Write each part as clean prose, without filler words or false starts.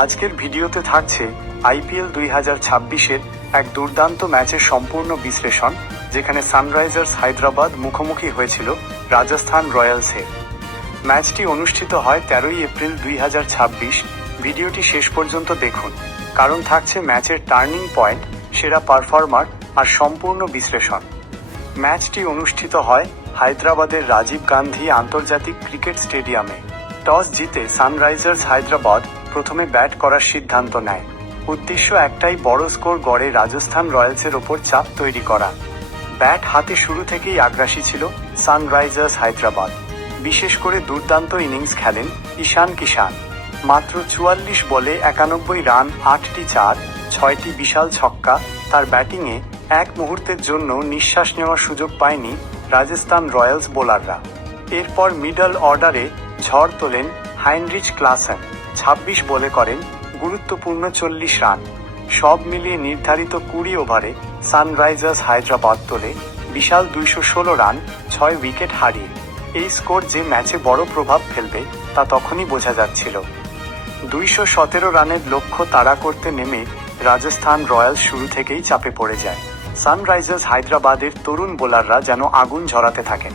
আজকের ভিডিওতে থাকছে আইপিএল 2026-এর এক দুর্দান্ত ম্যাচের সম্পূর্ণ বিশ্লেষণ, যেখানে সানরাইজার্স হায়দ্রাবাদ মুখোমুখি হয়েছিল রাজস্থান রয়্যালসের। ম্যাচটি অনুষ্ঠিত হয় 13 এপ্রিল 2026। ভিডিওটি শেষ পর্যন্ত দেখুন, কারণ থাকছে ম্যাচের টার্নিং পয়েন্ট, সেরা পারফর্মার আর সম্পূর্ণ বিশ্লেষণ। ম্যাচটি অনুষ্ঠিত হয় হায়দ্রাবাদের রাজীব গান্ধী আন্তর্জাতিক ক্রিকেট স্টেডিয়ামে। টস জিতে সানরাইজার্স হায়দ্রাবাদ প্রথমে ব্যাট করার সিদ্ধান্ত নেয়। উদ্দেশ্য একটাই, বড় স্কোর গড়ে রাজস্থান রয়্যালসের ওপর চাপ তৈরি করা। ব্যাট হাতে শুরু থেকেই আগ্রাসী ছিল সানরাইজার্স হায়দ্রাবাদ। বিশেষ করে দুর্দান্ত ইনিংস খেলেন ঈশান কিষান। মাত্র 44 বলে 91 রান, 8টি চার, 6টি বিশাল ছক্কা। তার ব্যাটিংয়ে এক মুহূর্তের জন্য নিঃশ্বাস নেওয়ার সুযোগ পায়নি রাজস্থান রয়্যালস বোলাররা। এরপর মিডল অর্ডারে ঝড় তোলেন হাইনরিচ ক্লাসেন। 26 বলে করেন গুরুত্বপূর্ণ 40 রান। সব মিলিয়ে নির্ধারিত 20 ওভারে সানরাইজার্স হায়দ্রাবাদ তোলে বিশাল 216 রান, 6 উইকেট হারিয়ে। এই স্কোর যে ম্যাচে বড় প্রভাব ফেলবে তা তখনই বোঝা যাচ্ছিল। 217 রানের লক্ষ্য তাড়া করতে নেমে রাজস্থান রয়্যালস শুরু থেকেই চাপে পড়ে যায়। সানরাইজার্স হায়দ্রাবাদের তরুণ বোলাররা যেন আগুন ঝরাতে থাকেন।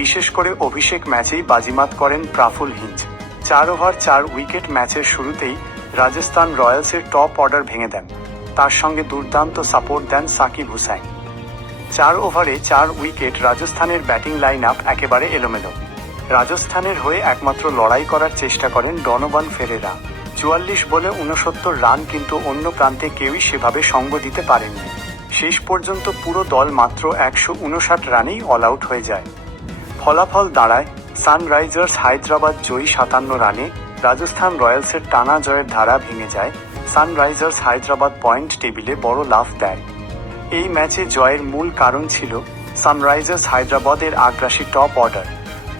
বিশেষ করে অভিষেক ম্যাচেই বাজিমাত করেন প্রাফুল হিঞ্জ। 4 ওভার 4 উইকেট ম্যাচের শুরুতেই রাজস্থান রয়্যালসের টপ অর্ডার ভেঙে দেন। তার সঙ্গে দুর্দান্ত সাপোর্ট দেন সাকিব হুসাইন। 4 ওভারে 4 উইকেট। রাজস্থানের ব্যাটিং লাইন আপ একেবারে এলোমেলো। রাজস্থানের হয়ে একমাত্র লড়াই করার চেষ্টা করেন ডনোভান ফেরেরা। 44 বলে 69 রান, কিন্তু অন্য প্রান্তে কেউই সেভাবে সঙ্গ দিতে পারেননি। শেষ পর্যন্ত পুরো দল মাত্র 159 রানেই অল আউট হয়ে যায়। ফলাফল দাঁড়ায় সানরাইজার্স হায়দ্রাবাদ জয়ী 57 রানে। রাজস্থান রয়্যালসের টানা জয়ের ধারা ভেঙে যায়। সানরাইজার্স হায়দ্রাবাদ পয়েন্ট টেবিলে বড় লাফ দেয়। এই ম্যাচে জয়ের মূল কারণ ছিল সানরাইজার্স হায়দ্রাবাদের আগ্রাসী টপ অর্ডার,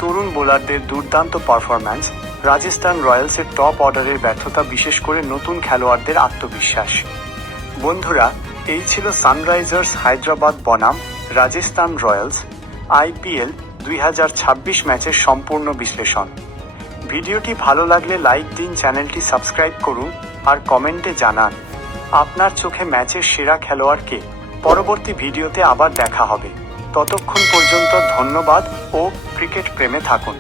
তরুণ বোলারদের দুর্দান্ত পারফরম্যান্স, রাজস্থান রয়্যালসের টপ অর্ডারের ব্যর্থতা, বিশেষ করে নতুন খেলোয়াড়দের আত্মবিশ্বাস। বন্ধুরা, এই ছিল সানরাইজার্স হায়দ্রাবাদ বনাম রাজস্থান রয়্যালস আইপিএল 2026 ম্যাচের সম্পূর্ণ বিশ্লেষণ। ভিডিওটি ভালো লাগলে লাইক দিন, চ্যানেলটি সাবস্ক্রাইব করুন আর কমেন্টে জানান আপনার চোখে ম্যাচের সেরা খেলোয়াড়কে। পরবর্তী ভিডিওতে আবার দেখা হবে। ততক্ষণ পর্যন্ত ধন্যবাদ ও ক্রিকেট প্রেমে থাকুন।